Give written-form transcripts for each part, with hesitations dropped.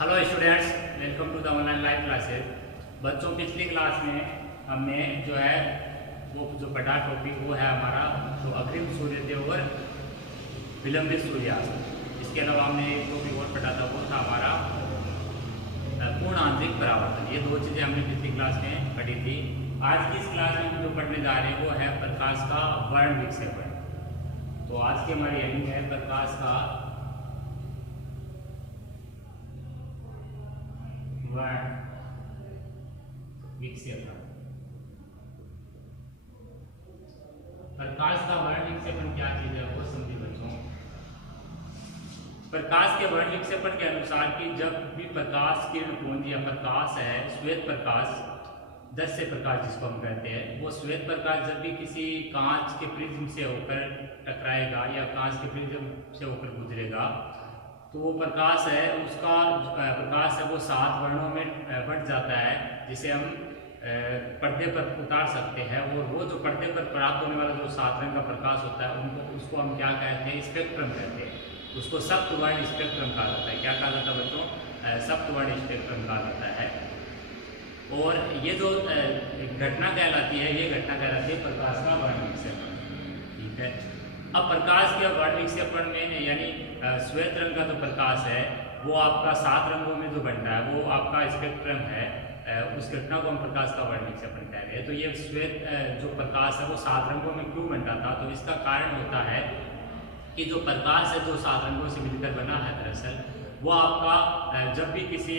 Hello students, welcome to the online live classes. बच्चों, पिछली class में हमने जो है वो जो पढ़ा टॉपिक वो है हमारा जो अग्रिम सूर्योदय और विलंबित सूर्यास्त। इसके अलावा हमने एक टॉपिक और पढ़ा था, वो था हमारा पूर्ण आंतरिक परावर्तन। ये दो चीज़ें हमने पिछली क्लास में पढ़ी थी। आज की इस क्लास में हम जो पढ़ने जा रहे हैं वो है प्रकाश का वर्ण विक्षेपण। तो आज की हमारी हेडिंग है प्रकाश का वर्ण विक्षेपण। प्रकाश का वर्ण विक्षेपण क्या चीज है वो समझिए बच्चों। प्रकाश के वर्ण विक्षेपण के अनुसार कि जब भी प्रकाश किरण पुंज या प्रकाश है श्वेत प्रकाश, दृश्य प्रकाश जिसको हम कहते हैं, वो श्वेत प्रकाश जब भी किसी कांच के प्रिज्म से होकर टकराएगा या कांच के प्रिज्म से होकर गुजरेगा तो वो प्रकाश है, उसका प्रकाश है वो 7 वर्णों में बंट जाता है, जिसे हम पर्दे पर उतार सकते हैं। और वो जो पर्दे पर प्राप्त होने वाला जो 7 रंग का प्रकाश होता है उसको हम क्या कहते हैं, स्पेक्ट्रम कहते हैं। उसको सप्तवर्ण स्पेक्ट्रम कहा जाता है। क्या कहा जाता है बच्चों? सप्तवर्ण स्पेक्ट्रम कहा जाता है। और ये जो घटना कहलाती है, ये घटना कहलाती है प्रकाश का वर्ण विक्षेपण। ठीक है। अब प्रकाश के वर्ण विक्षेपण में यानी श्वेत रंग का जो प्रकाश है वो आपका 7 रंगों में जो बनता है वो आपका स्पेक्ट्रम है। उस घटना को हम प्रकाश का वर्ण विक्षेपण कह रहे हैं। तो ये श्वेत जो प्रकाश है वो 7 रंगों में क्यों बनता था? तो इसका कारण होता है कि जो प्रकाश है जो 7 रंगों से मिलकर बना है, दरअसल वो आपका जब भी किसी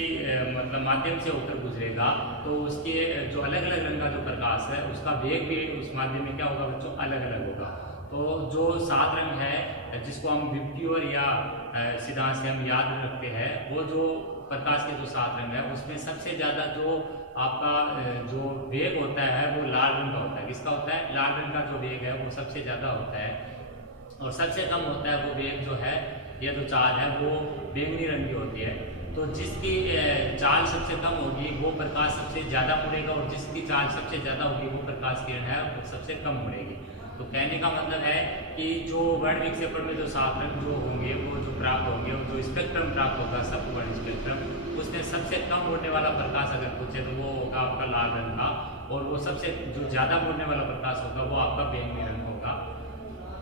मतलब माध्यम से होकर गुजरेगा तो उसके जो अलग अलग रंग का जो प्रकाश है उसका वेग भी उस माध्यम में क्या होगा बच्चों, अलग अलग होगा। तो जो 7 रंग है जिसको हम विप्टियोर या सिद्धांत से हम याद रखते हैं, वो जो प्रकाश के जो 7 रंग है उसमें सबसे ज़्यादा जो आपका जो वेग होता है वो लाल रंग का होता है। किसका होता है? लाल रंग का जो वेग है वो सबसे ज़्यादा होता है। और सबसे कम होता है वो वेग जो है या जो चाल है वो बैंगनी रंग की होती है। तो जिसकी चाल सबसे कम होगी वो प्रकाश सबसे ज़्यादा मुड़ेगा, और जिसकी चाल सबसे ज़्यादा होगी वो प्रकाश किरण है वो सबसे कम मुड़ेगी। तो कहने का मतलब है कि जो वर्ण विक्षेपण में जो 7 रंग जो होंगे वो जो प्राप्त होंगे और जो स्पेक्ट्रम प्राप्त होगा सप्तवर्ण स्पेक्ट्रम, उसमें सबसे कम मुड़ने वाला प्रकाश अगर पूछे तो वो होगा आपका लाल रंग का, और वो सबसे जो ज़्यादा मुड़ने वाला प्रकाश होगा वो आपका बैंगनी रंग होगा।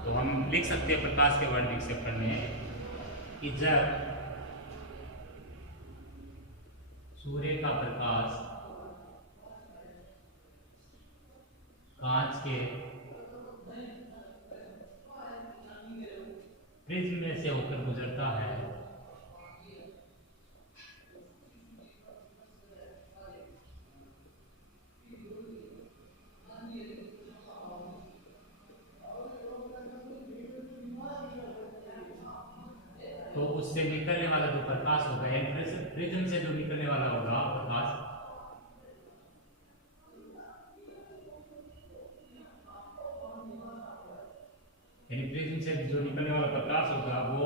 तो हम लिख सकते हैं प्रकाश के वर्ण विक्षेपण में कि जब सूर्य का प्रकाश कांच के प्रिज्म में से होकर गुजरता है तो उससे निकलने वाला जो प्रकाश होगा यानी प्रिज्म से जो निकलने वाला होगा प्रकाश, यानी प्रिज्म से जो निकलने वाला प्रकाश होगा वो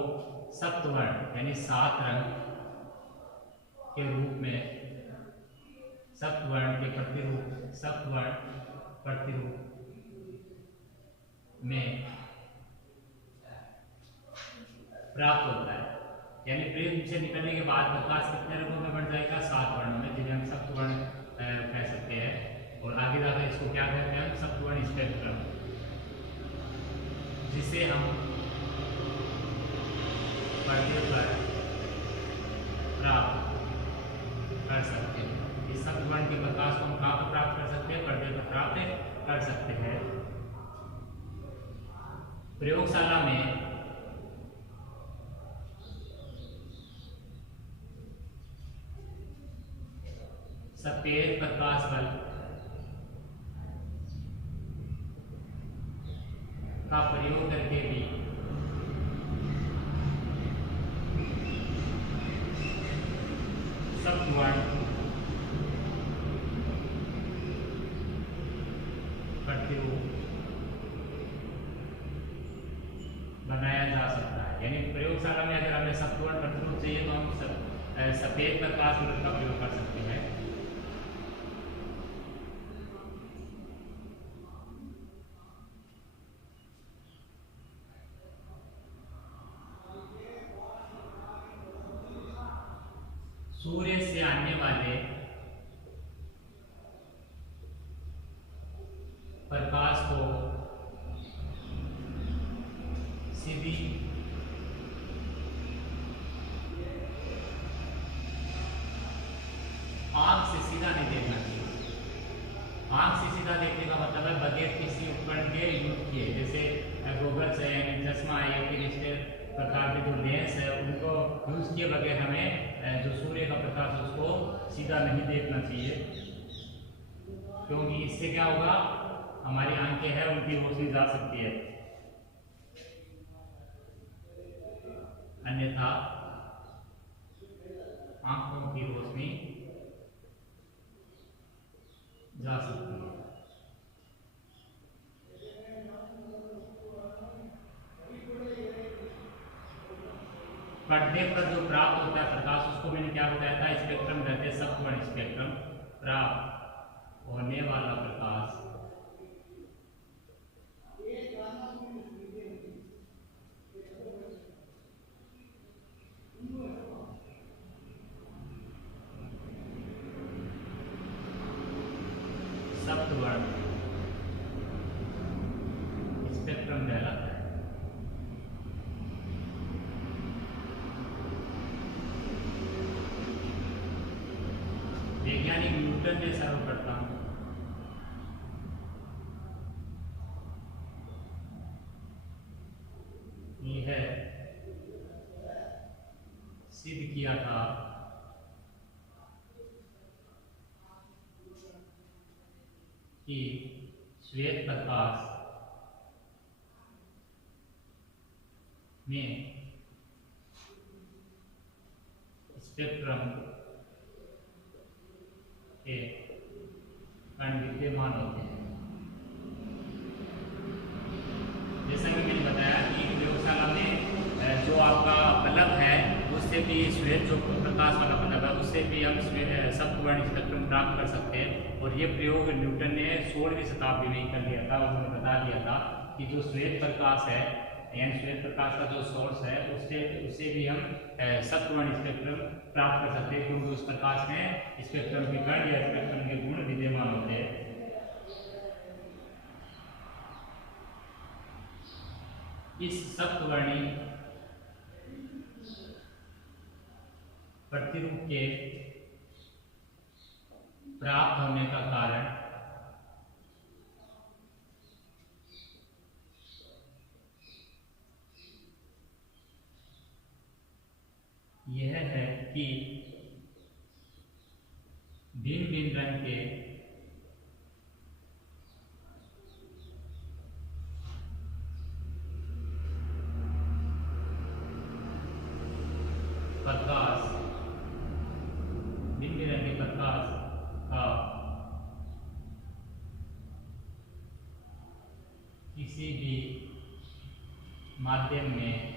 सप्तवर्ण यानी 7 रंग के रूप में, सप्तवर्ण के प्रतिरूप, सप्तवर्ण प्रतिरूप में प्राप्त होता है। यानी प्रिज्म से निकलने के बाद प्रकाश कितने रंगों में बन जाएगा? 7 वर्णों में, जिन्हें हम सप्तवर्ण कह सकते हैं। और आगे जाकर इसको क्या कहते हैं? सप्तवर्ण स्पेक्ट्रम, जिसे हम पर्दे पर प्राप्त कर सकते हैं। इस सप्तवर्ण के प्रकाश को हम कहाँ पर प्राप्त कर सकते हैं? पर्दे पर प्राप्त कर सकते हैं। प्रयोगशाला में सफेद प्रकाश बल्ब का प्रयोग करके भी सप्तवर्ण प्रतिरूप बनाया जा सकता है। यानी प्रयोगशाला में अगर हमें सप्तवर्ण प्रतिरूप चाहिए तो हम सफेद प्रकाश बल्ब का प्रयोग कर सकते हैं। आने वाले प्रकाश को सीधी आंख से सीधा नहीं देखना चाहिए। आंख से सीधा देखने का मतलब है बगैर किसी उपकरण के यूज किए, जैसे गॉगल्स है यानी चश्मा है या फिर इस प्रकार के जो लेंस है उनको यूज किए बगैर हमें जो सूर्य का प्रकाश है उसको सीधा नहीं देखना चाहिए, क्योंकि इससे क्या होगा, हमारी आंखें हैं उनकी रोशनी जा सकती है, अन्यथा आंखों की रोशनी जा सकती है। पर्दे पर जो प्राप्त होता है प्रकाश उसको मैंने क्या बताया था, स्पेक्ट्रम कहते हैं, सप्तवर्ण स्पेक्ट्रम। प्राप्त होने वाला प्रकाश सप्तवर्ण स्पेक्ट्रम कहलाता है। वैज्ञानिक न्यूटन ने सर्वप्रथम यह सिद्ध किया था कि श्वेत प्रकाश में स्पेक्ट्रम के कण विद्यमान होते हैं। जैसा कि मैंने बताया कि प्रयोगशाला में जो आपका बल्ब है उससे भी श्वेत जो प्रकाश वाला बल्ब है उससे भी हम सप्तवर्ण स्पेक्ट्रम प्राप्त कर सकते हैं। और ये प्रयोग न्यूटन ने 16वीं शताब्दी में कर लिया था। उन्होंने बता दिया था कि जो श्वेत प्रकाश है यानी श्वेत प्रकाश का जो सोर्स है उससे भी हम सप्तवर्ण स्पेक्ट्रम प्राप्त कर सकते हैं, क्योंकि उस प्रकाश में स्पेक्ट्रम के कण या स्पेक्ट्रम के गुण विद्यमान होते हैं। इस सप्तवर्णी प्रतिरूप के प्राप्त होने का कारण यह है कि भिन्न भिन्न रंग के प्रकाश भिन्न रंग के प्रकाश का किसी भी माध्यम में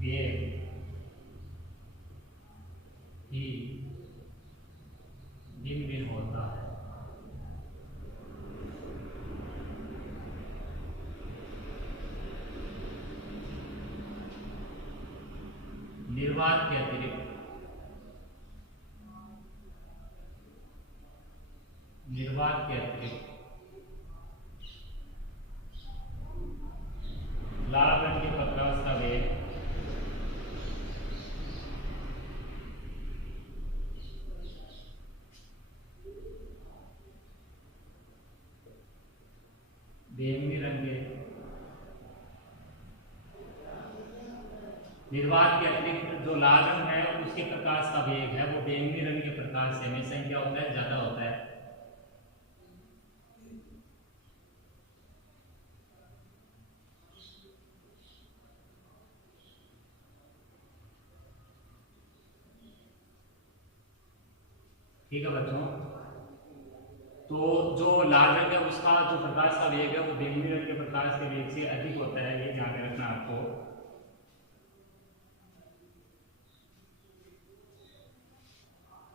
वेग ही भिन्न भिन्न होता है। निर्वात के अतिरिक्त लाल रंग के प्रकाश का वेग बैंगनी रंग के निर्वात के अतिरिक्त जो लाल रंग है उसके प्रकाश का वेग है वो बैंगनी रंग के प्रकाश से हमेशा क्या होता है, ज्यादा होता है। ठीक है बच्चों, तो जो लाल रंग है उसका जो प्रकाश का वेग है वो बैंगनी रंग के प्रकाश के वेग से अधिक होता है, ये ध्यान रखना आपको।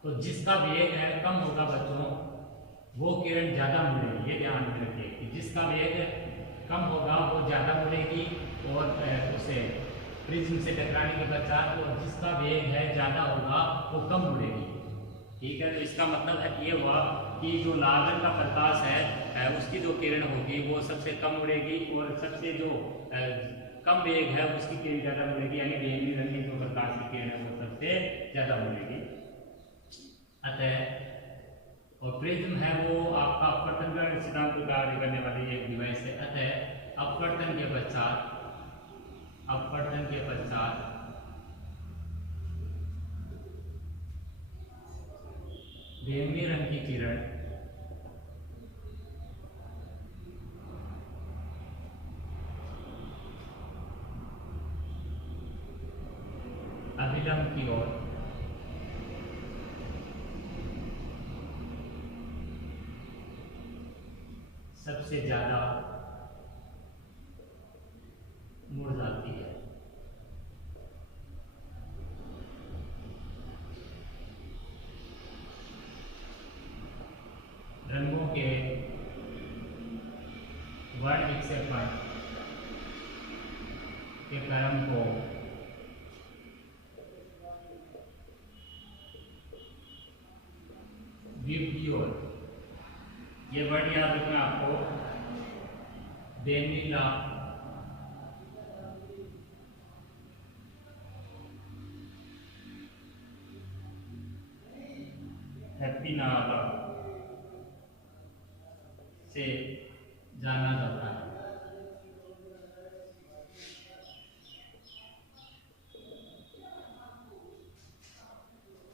तो जिसका वेग है कम होगा बच्चों वो किरण ज्यादा मुड़ेगी, ये ध्यान में रखिए कि जिसका वेग कम होगा वो ज्यादा मुड़ेगी और उसे प्रिज्म से टकराने के पश्चात वो जिसका वेग है ज़्यादा होगा वो कम उड़ेगी। ठीक है, तो इसका मतलब है ये हुआ कि जो लाल रंग का प्रकाश है उसकी जो किरण होगी वो सबसे कम उड़ेगी और सबसे जो कम वेग है उसकी किरण ज़्यादा उड़ेगी, यानी बैंगनी रंग की जो प्रकाश की किरण है वो सबसे ज़्यादा उड़ेगी। अतः और प्रिज्म है वो आपका अपवर्तन सिद्धांत को कार्य करने वाली एक डिवाइस है। अतः अपवर्तन के पश्चात बैंगनी रंग की किरण अभिलंब की ओर सबसे ज्यादा मुड़ जाती है। रंगों के वर्ण विक्षेपण के क्रम को विब्जियोर, ये वर्ड याद रखना आपको, बेनिला हैप्पीनाला से जाना जाता है।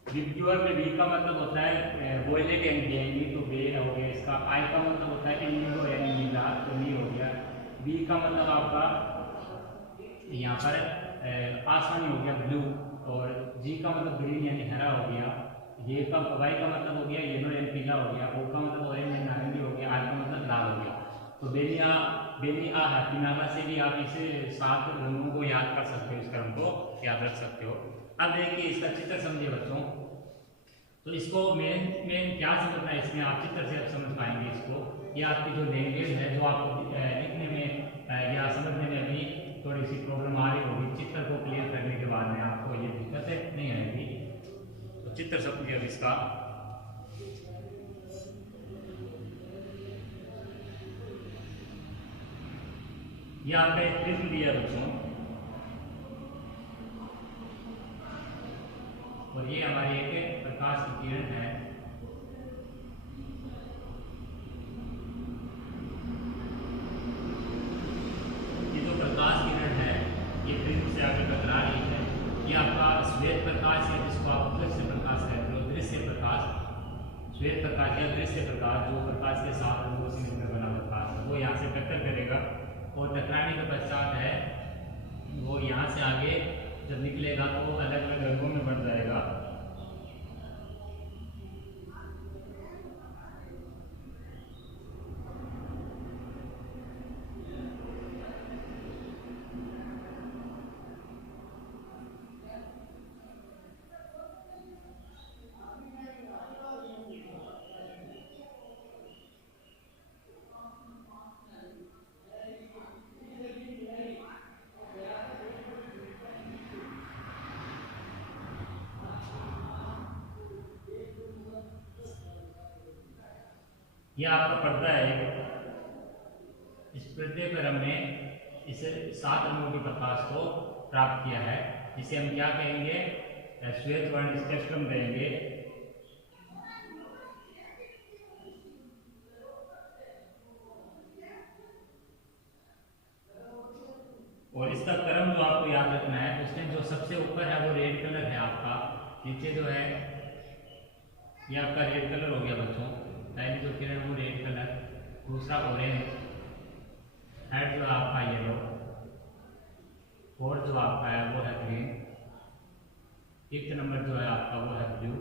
विब्जियोर में बी का मतलब होता है वोयलेट यानी बैंगनी, तो बे हो गया इसका। आई का मतलब होता है इंडिगो यानी नीला, तो नी हो गया। बी का मतलब आपका यहाँ पर आसमानी हो गया ब्लू, और जी का मतलब ग्रीन यानी हरा हो गया। ये का वाई का मतलब हो गया येलो यानी पीला हो गया। ओ का मतलब ऑरेंज यानी नारंगी हो गया। आर का मतलब लाल हो गया। तो बेनिया हैप्पीनाला से भी आप इसे 7 रंगों को याद कर सकते हो, इस क्रम को याद रख सकते हो। अब देखिए इसका चित्र समझिए बच्चों। तो इसको मेन क्या समझना है, इसमें आप चित्र से आप समझ पाएंगे इसको। ये आपकी जो लैंग्वेज है जो आपको लिखने में या समझने में अभी थोड़ी सी प्रॉब्लम आ रही होगी, चित्र को क्लियर करने के बाद में आपको ये दिक्कत नहीं आएगी। तो चित्र समझिए अब इसका। ये आपका एक प्रिज्म दिया बच्चों, और ये हमारी एक प्रकाश की किरण है। ये जो प्रकाश किरण है ये प्रिज्म से आगे टकरा रही है। ये आपका श्वेत प्रकाश है, जिसको आप दृश्य प्रकाश कहते हो। दृश्य प्रकाश, श्वेत प्रकाश या दृश्य प्रकाश, जो प्रकाश के साथ रंगों से मिलकर बना प्रकाश है, वो यहाँ से टक्कर करेगा और टकराने के पश्चात है वो यहाँ से आगे जब निकलेगा तो वो अलग अलग रंगों में बन जाएगा। ये आपका पर्दा है। इस पर्दे पर हमने इस 7 रंगों के प्रकाश को प्राप्त किया है, जिसे हम क्या कहेंगे, श्वेत वर्ण स्पेक्ट्रम कहेंगे। और इसका क्रम जो आपको याद रखना है, उसमें जो सबसे ऊपर है वो रेड कलर है आपका, नीचे जो है ये आपका रेड कलर हो गया बच्चों। पहली जो किरण वो रेड कलर, दूसरा ऑरेंज, थर्ड जो आपका येलो, फोर्थ जो आपका है वो है ग्रीन, फिफ्थ नंबर जो है आपका वो है ब्लू,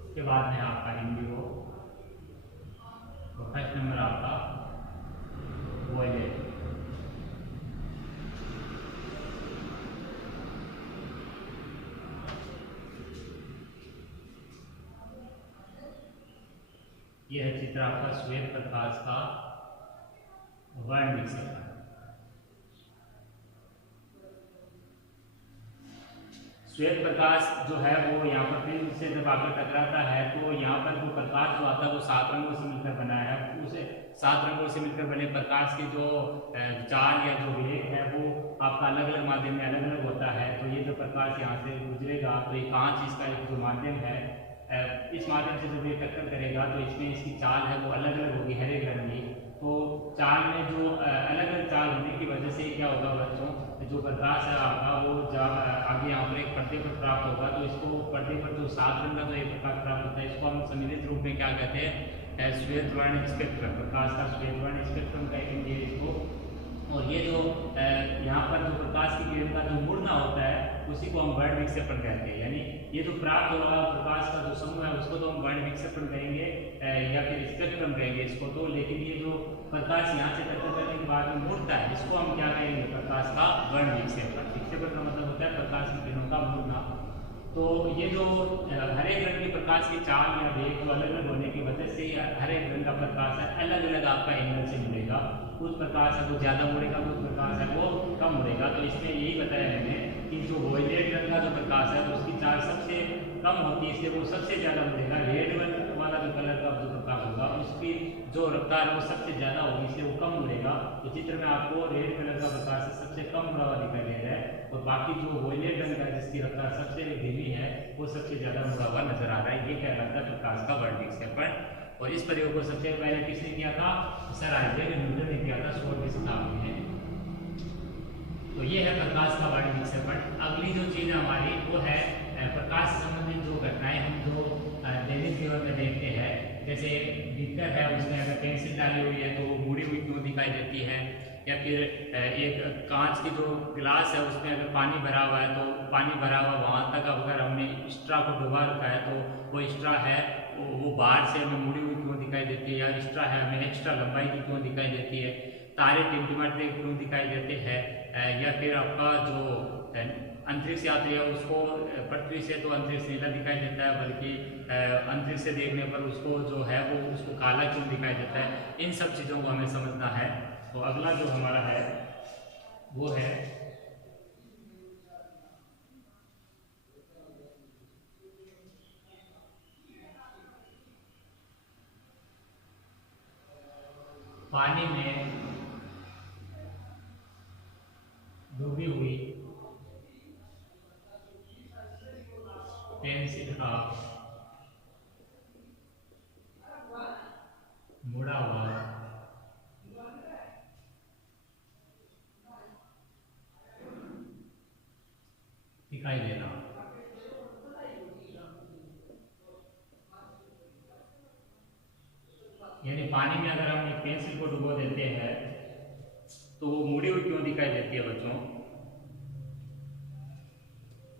उसके बाद में आपका इंडिगो, और फर्स्ट नंबर आपका वॉयलेट। यह है चित्र आपका श्वेत प्रकाश का वर्ण विक्षेपण। श्वेत प्रकाश जो है वो यहाँ पर प्रिज्म से जब आकर टकराता है तो यहाँ पर जो प्रकाश जो आता है वो 7 रंगों से मिलकर बना है। उसे 7 रंगों से मिलकर बने प्रकाश की जो चाल या जो वेग है वो आपका अलग अलग माध्यम में अलग अलग होता है। तो ये जो प्रकाश यहाँ से गुजरेगा तो ये कांच इसका एक जो माध्यम है, इस माध्यम से जब ये टक्कर करेगा तो इसमें इसकी चाल है वो अलग अलग होगी, हर एक रंग की। तो चाल में जो अलग अलग चाल होने की वजह से क्या होगा बच्चों, जो प्रकाश है आपका वो जब आगे यहाँ पर एक पर्दे पर प्राप्त होगा तो इसको पर्दे पर जो 7 रंग का जो एक प्रकाश प्राप्त होता है इसको हम सम्मिलित रूप में क्या कहते हैं, श्वेत वर्ण स्पेक्ट्रम, प्रकाश का श्वेत वर्ण स्पेक्ट्रम कहेंगे इसको। और ये जो यहाँ पर जो प्रकाश की किरण का जो मुड़ना होता है उसी को हम वर्ण विक्षेपण कहते हैं। यानी ये जो प्राप्त हो रहा प्रकाश का जो समूह है उसको तो हम वर्ण विक्षेपण कहेंगे या फिर स्पेक्ट्रम कहेंगे इसको तो। लेकिन ये जो प्रकाश यहाँ से टक्कर करने के बाद में मुड़ता है इसको हम क्या कहेंगे, प्रकाश का वर्ण विक्षेपण। विक्षेपण का मतलब होता है प्रकाश की किरणों का मुड़ना। तो ये जो हर एक रंग की प्रकाश की चाल या वेग को अलग अलग होने की वजह से हर एक रंग का प्रकाश है अलग अलग आपका एंगल से मिलेगा। कुछ प्रकाश है वो ज़्यादा मुड़ेगा, कुछ प्रकाश है वो कम मुड़ेगा। तो इसमें यही बताया मैंने कि जो वॉयलेट रंग का जो प्रकाश है उसकी चाल सबसे कम होती है, इसलिए वो सबसे ज़्यादा मुड़ेगा। रेड वाला जो कलर का जो प्रकाश होगा उसकी जो रफ्तार है वो सबसे ज़्यादा होगी, इसलिए वो कम मुड़ेगा। तो चित्र में आपको रेड कलर का प्रकाश सबसे कम मुड़ा हुआ दिखाई दे रहा है और बाकी जो वॉयलेट रंग का जिसकी रफ्तार सबसे धीमी है वो सबसे ज़्यादा मुड़ा हुआ नजर आ रहा है। ये कहलाता है प्रकाश का वर्ण विक्षेपण। और इस प्रयोग को सबसे पहले किसने किया था, सर आइजैक न्यूटन ने किया था 16वीं शताब्दी में। तो ये है प्रकाश का वर्ण विक्षेपण। अगली जो चीज़ हमारी वो है प्रकाश से संबंधित जो घटनाएं हम जो दैनिक जीवन में देखते हैं, जैसे बीकर है उसमें अगर पेंसिल डाली हुई है तो वो मुड़ी हुई क्यों दिखाई देती है, या फिर एक कांच की जो गिलास है उसमें अगर पानी भरा हुआ है तो पानी भरा हुआ वहाँ तक अगर हमने स्ट्रा को डुबा रखा है तो वो स्ट्रा है वो बाहर से हमें मुड़ी हुई क्यों दिखाई देती है, या स्ट्रा है हमें एक्स्ट्रा लंबाई की क्यों दिखाई देती है, तारे टिमटिमाते क्यों दिखाई देते हैं, या फिर आपका जो अंतरिक्ष यात्री है उसको पृथ्वी से तो अंतरिक्ष नीला दिखाई देता है बल्कि अंतरिक्ष से देखने पर उसको जो है वो उसको काला क्यों दिखाई देता है। इन सब चीज़ों को हमें समझना है। तो अगला जो हमारा है वो है पानी में डूबी हुई पेंसिल का मुड़ा हुआ दिखाई देना। यानी पानी में अगर हम एक पेंसिल को डुबो देते हैं तो वो मुड़ी हुई क्यों दिखाई देती है बच्चों,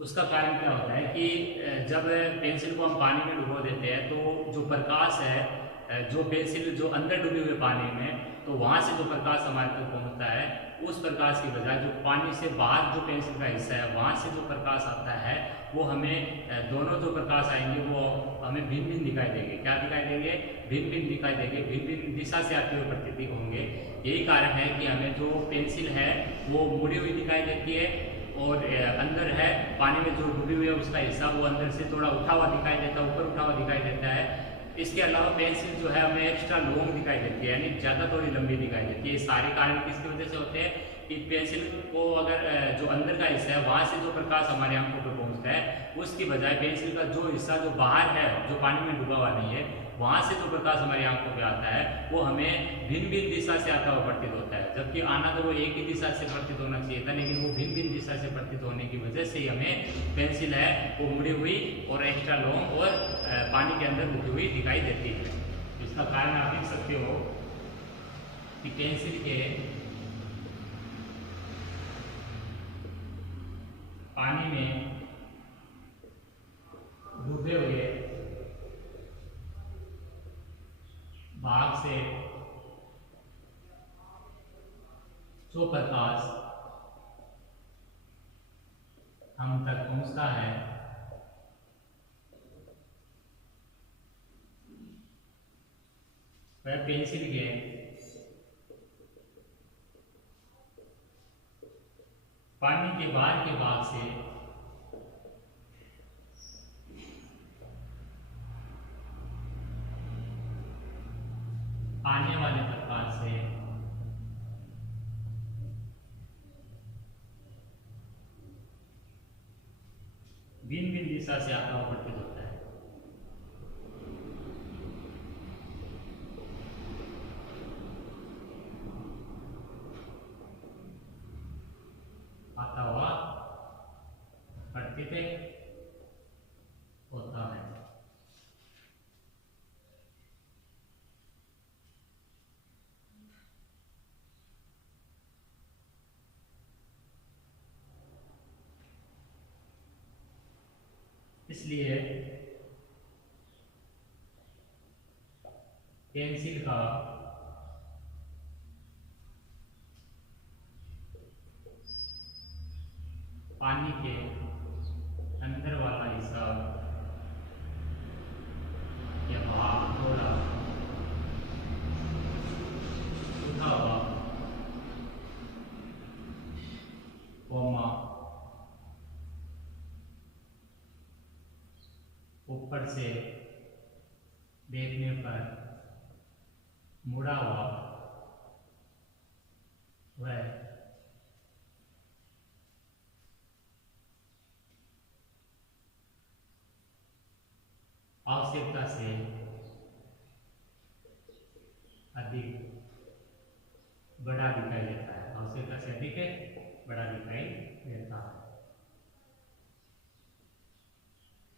उसका कारण क्या होता है कि जब पेंसिल को हम पानी में डुबो देते हैं तो जो प्रकाश है जो पेंसिल जो अंदर डूबे हुए पानी में तो वहाँ से जो प्रकाश हमारे तक पहुँचता है उस प्रकाश की बजाय जो पानी से बाहर जो पेंसिल का हिस्सा है वहाँ से जो प्रकाश आता है वो हमें दोनों जो प्रकाश आएंगे वो हमें भिन्न भिन्न दिखाई देंगे। क्या दिखाई देंगे, भिन्न भिन्न दिखाई देंगे, भिन्न भिन्न दिशा से आते हुए प्रतीत होंगे। यही कारण है कि हमें जो पेंसिल है वो मुड़ी हुई दिखाई देती है और अंदर है पानी में जो डूबी हुई है उसका हिस्सा वो अंदर से थोड़ा उठा हुआ दिखाई देता है, ऊपर उठा हुआ दिखाई देता है। इसके अलावा पेंसिल जो है हमें एक्स्ट्रा लॉन्ग दिखाई देती है, यानी ज़्यादा थोड़ी लंबी दिखाई देती है। ये सारे कारण किसकी वजह से होते हैं कि पेंसिल को अगर जो अंदर का हिस्सा है वहाँ से जो प्रकाश हमारे आंखों पर पहुँचता है उसकी बजाय पेंसिल का जो हिस्सा जो बाहर है जो पानी में डूबा हुआ नहीं है वहाँ से जो प्रकाश हमारी आंखों पे आता है वो हमें भिन्न भिन्न दिशा से आता हुआ प्रतीत होता है। जबकि आना तो वो एक ही दिशा से प्रतीत होना चाहिए था, लेकिन वो भिन्न भिन्न दिशा से प्रतीत होने की वजह से हमें पेंसिल है वो मुड़ी हुई और एक्स्ट्रा लॉन्ग और पानी के अंदर रुकी हुई दिखाई देती है। इसका कारण आप देख सकते हो कि पेंसिल के पानी में डूबे हुए भाग से जो प्रकाश हम तक पहुंचता है वह पेंसिल के पानी के बाहर के भाग से दिशा से आता हुआ प्रतीत होता है। आता हुआ प्रतीत होता है। इसलिए पेंसिल का पानी के अंदर वाला हिस्सा या भाग थोड़ा उठा हुआ कोमा ऊपर से देखने पर मुड़ा हुआ वह आवश्यकता से अधिक बड़ा दिखाई देता है। आवश्यकता से अधिक बड़ा दिखाई देता है।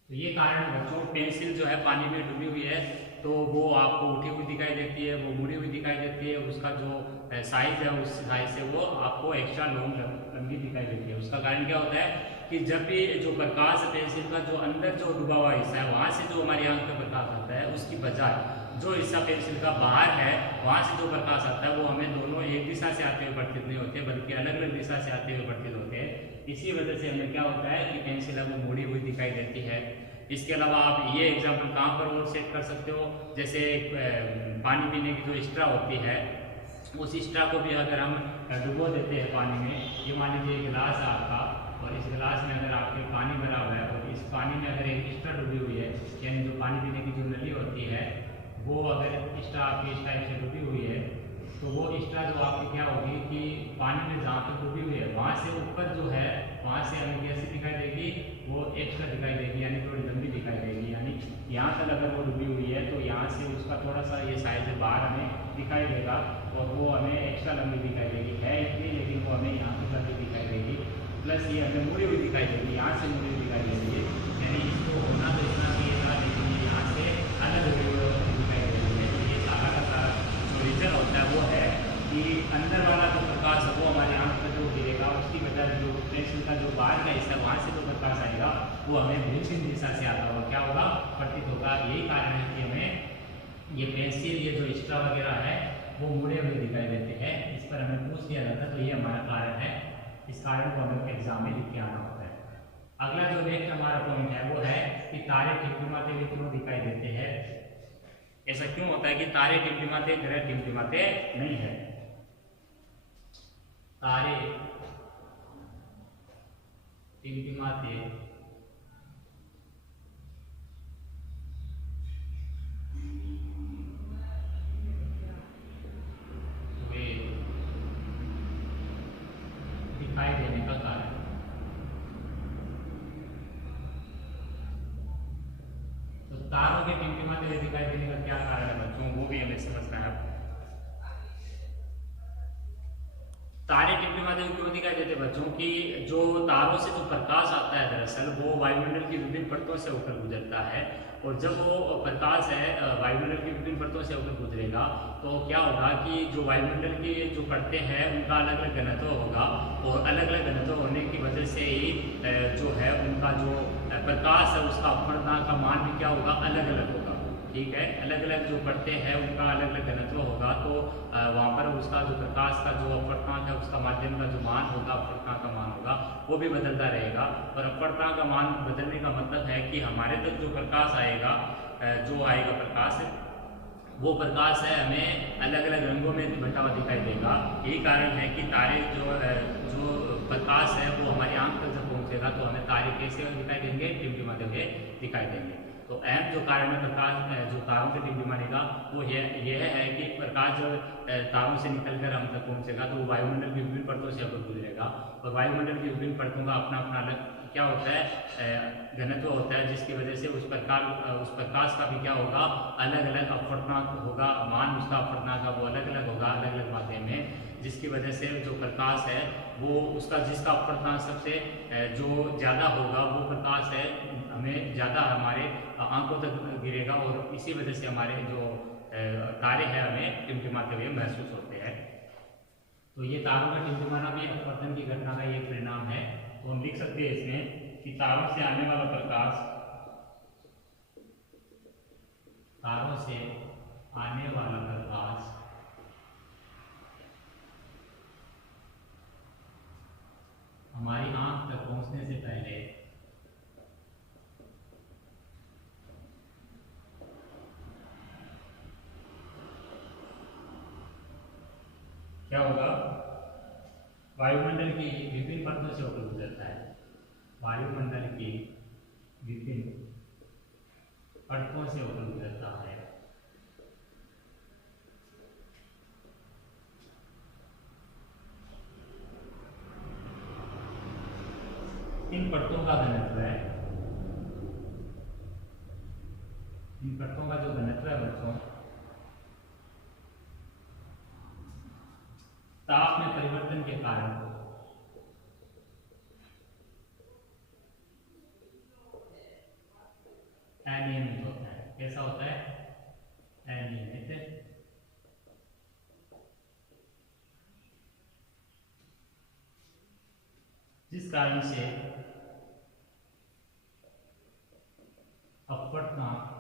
तो ये कारण बच्चों, पेंसिल जो है पानी में डूबी हुई है तो वो आपको उठी हुई दिखाई देती है, वो मुड़ी हुई दिखाई देती है। उसका जो साइज है उस साइज से वो आपको एक्स्ट्रा लंबी दिखाई देती है। उसका कारण क्या होता है कि जब भी जो प्रकाश पेंसिल का जो अंदर जो डूबा हुआ हिस्सा है वहाँ से जो हमारी आंख पे प्रकाश आता है, उसकी बजाय जो हिस्सा पेंसिल का बाहर है वहाँ से जो प्रकाश आता है वो हमें दोनों एक दिशा से आते हुए प्रतीत नहीं होते, बल्कि अलग अलग दिशा से आते हुए प्रतीत होते हैं। इसी वजह से हमें क्या होता है कि पेंसिल अब मुड़ी हुई दिखाई देती है। इसके अलावा आप ये एग्जाम्पल कहाँ पर और सेट कर सकते हो, जैसे पानी पीने की जो स्ट्रा होती है, उस स्ट्रा को भी अगर हम डुबो देते हैं पानी में, ये मान लीजिए गिलास है आपका और इस गिलास में अगर आपके पानी भरा हुआ है और इस पानी में अगर एक स्ट्रा डूबी हुई है, यानी जो पानी पीने की जो नली होती है वो अगर स्ट्रा आपकी इस टाइप से डूबी हुई है, तो वो स्ट्रा जो आपकी क्या होगी कि पानी में जहाँ पर डूबी हुई है वहाँ से ऊपर जो है वहाँ से हमें कैसी दिखाई देगी, वो एक्स्ट्रा दिखाई देगी, यानी थोड़ी लंबी दिखाई देगी। यानी यहाँ तक अगर वो डूबी हुई है तो यहाँ से उसका थोड़ा सा ये साइज बाहर हमें दिखाई देगा और वो हमें एक्स्ट्रा लंबी दिखाई देगी। है इतनी, लेकिन वो हमें यहाँ से लंबी दिखाई देगी। प्लस ये हमें मुड़ी हुई दिखाई देगी, यहाँ से मुड़ी हुई दिखाई देगी, यानी इसको होना तो इतना चाहिए था, लेकिन ये यहाँ से अलग दिखाई देगी। तो ये सारा का सारा जो रीजन होता है वो है कि अंदर वाला जो प्रकाश है वो हमारी आंख पर जो गिरेगा, उसकी वजह जो पेंसिल का जो बाहर का हिस्सा वहाँ से जो प्रकाश आएगा वो हमें विपरीत दिशा से आता होगा, क्या होगा, प्रतीत होगा। यही कारण है कि हमें ये पेंसिल, ये जो स्ट्रा वगैरह है वो मुड़े हुए दिखाई देते हैं। इस पर हमें पूछ दिया जाता है, तो ये हमारा कारण है। इस कारण को हमें एग्जाम में लिख के आना होता है। अगला जो नेक्स्ट हमारा पॉइंट है वो है कि तारे टिमटिमाते हुए क्यों दिखाई देते हैं। ऐसा क्यों होता है कि तारे टिमटिमाते, ग्रह टिमटिमाते नहीं है। तारे टिमटिमाते वे दिखाई देने का कारण, तो तारों के टिमटिमाते हुए दिखाई देने का क्या कारण है बच्चों, वो भी हमें समझना है। तारे टिमटिमाते हुए क्यों दिखाई देते बच्चों की, जो तारों से जो प्रकाश आता है दरअसल वो वायुमंडल की विभिन्न परतों से होकर गुजरता है, और जब वो प्रकाश है वायुमंडल की विभिन्न परतों से होकर गुजरेगा तो क्या होगा कि जो वायुमंडल की जो परतें हैं उनका अलग अलग घनत्व होगा, और अलग अलग घनत्व होने की वजह से ही जो है उनका जो प्रकाश है उसका अपवर्तनांक का मान भी क्या होगा, अलग अलग होगा। ठीक है, अलग अलग जो परतें हैं उनका अलग अलग घनत्व होगा, तो वहाँ पर उसका जो प्रकाश का जो अपवर्तनांक है उसका माध्यम का जो मान होगा, अपवर्तनांक का मान होगा वो भी बदलता रहेगा। और अपवर्तनांक का मान बदलने का मतलब है कि हमारे तक जो प्रकाश आएगा, जो आएगा प्रकाश, वो प्रकाश है हमें अलग अलग रंगों में बटा हुआ दिखाई देगा। यही कारण है कि तारे जो प्रकाश है वो हमारी आंख तक जब पहुँचेगा तो हमें तारे कैसे दिखाई देंगे, टिमटिमाते हुए दिखाई देंगे। तो अहम जो कारण है प्रकाश जो तारों से टिमटिमाने का वो यह है कि प्रकाश जो तारों से निकलकर हम तक पहुँचेगा तो वायुमंडल की विभिन्न परतों से होकर गुजरेगा, और वायुमंडल की विभिन्न परतों का अपना अपना अलग क्या होता है घनत्व होता है, जिसकी वजह से उस प्रकाश का भी क्या होगा, अलग अलग अपवर्तनांक होगा, मान उसका अपवर्तनांक का वो अलग अलग होगा अलग अलग माध्यम में, जिसकी वजह से जो प्रकाश है वो उसका जिसका अपवर्तनांक सबसे जो ज़्यादा होगा वो प्रकाश है हमें ज़्यादा हमारे आंखों तक गिरेगा और इसी वजह से हमारे जो तारे हैं हमें टिमटिमाते हुए महसूस होते हैं। तो ये तारों का टिमटिमाना भी अपवर्तन की घटना का एक परिणाम है। तो हम लिख सकते हैं इसमें कि तारों से आने वाला प्रकाश हमारी आंख तक पहुंचने से पहले क्या होगा, वायुमंडल की विभिन्न परतों से होकर गुजरता है। वायुमंडल की विभिन्न परतों से होकर गुजरता है। इन परतों का घनत्व है, इन परतों का जो घनत्व है बच्चों, ताप में परिवर्तन के कारण अनियमित होता है। कैसा होता है? अनियमित। जिस कारण से अपवर्तनांक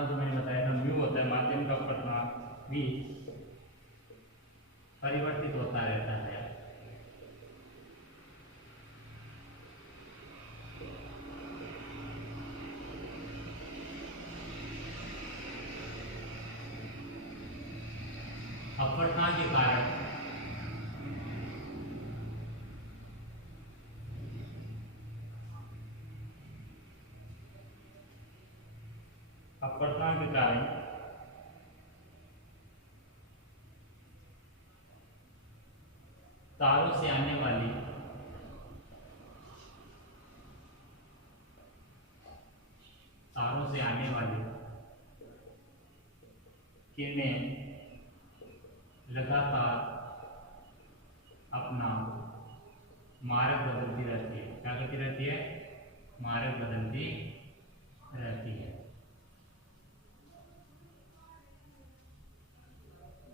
जो मैंने बताया था म्यू होता है, माध्यम का अपवर्तनांक भी परिवर्तित होता रहता है। अपवर्तनांक के कारण तारों से आने वाली किरणें लगातार अपना मार्ग बदलती रहती है। क्या करती रहती है? मार्ग बदलती रहती है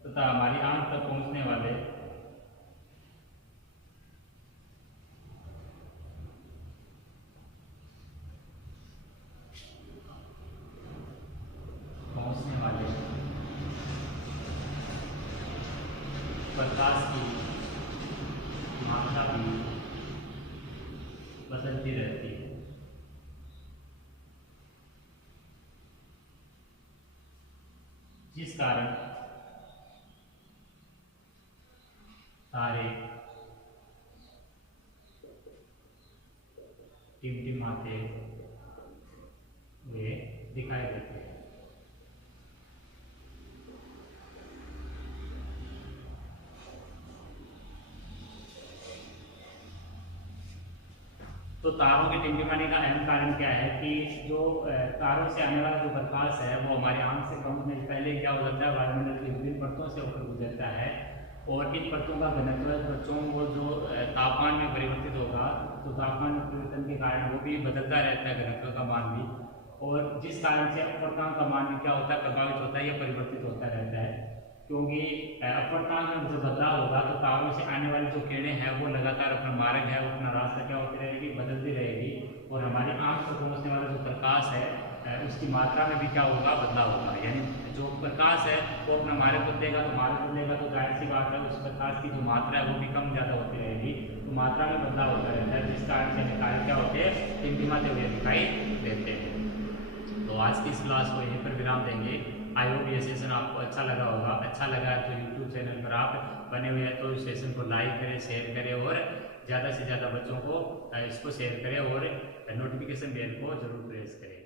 तथा हमारी आंख तक पहुंचने वाले प्रकाश की मात्रा भी बदलती रहती है। जिस कारण तारे टिमटिमाते हुए दिखाई देते हैं। तो तारों के टिमटिमाने का अहम कारण क्या है कि जो तारों से आने वाला जो प्रकाश है वो हमारी आंख से पहुंचने से पहले क्या हो जाता है, वायुमंडल की विभिन्न परतों से होकर गुजरता है और इन परतों का घनत्व बच्चों वो जो तापमान में परिवर्तित होगा, तो तापमान में परिवर्तन के कारण वो भी बदलता रहता है, घनत्व का मान भी, और जिस कारण से अपवर्तनांक का मान भी क्या होता है, प्रभावित होता है या परिवर्तित होता रहता है। क्योंकि अपवर्तनांक में जो बदलाव होगा तो तारों से आने वाली जो किरणें हैं वो लगातार अपना मार्ग है, अपना रास्ता क्या होती रहेगी, बदलती रहेगी और हमारी आंख तक पहुंचने वाला जो प्रकाश है उसकी मात्रा में भी क्या होगा, बदलाव होगा। यानी जो प्रकाश है वो अपना मार्ग बदलेगा, तो मार्ग बदलेगा तो जाहिर सी बात है उस प्रकाश की जो मात्रा है वो भी कम ज़्यादा होती रहेगी, तो मात्रा में बदलाव होता रहता है, जिस कारण से तारे क्या होते हैं, टिमटिमाते हुए दिखाई देते हैं। तो आज की इस क्लास को यहीं पर विराम देंगे। आई होप ये सेशन आपको अच्छा लगा होगा। अच्छा लगा है तो यूट्यूब चैनल पर आप बने हुए हैं तो इस सेशन को लाइक करें, शेयर करें और ज़्यादा से ज़्यादा बच्चों को इसको शेयर करें और नोटिफिकेशन बेल को जरूर प्रेस करें।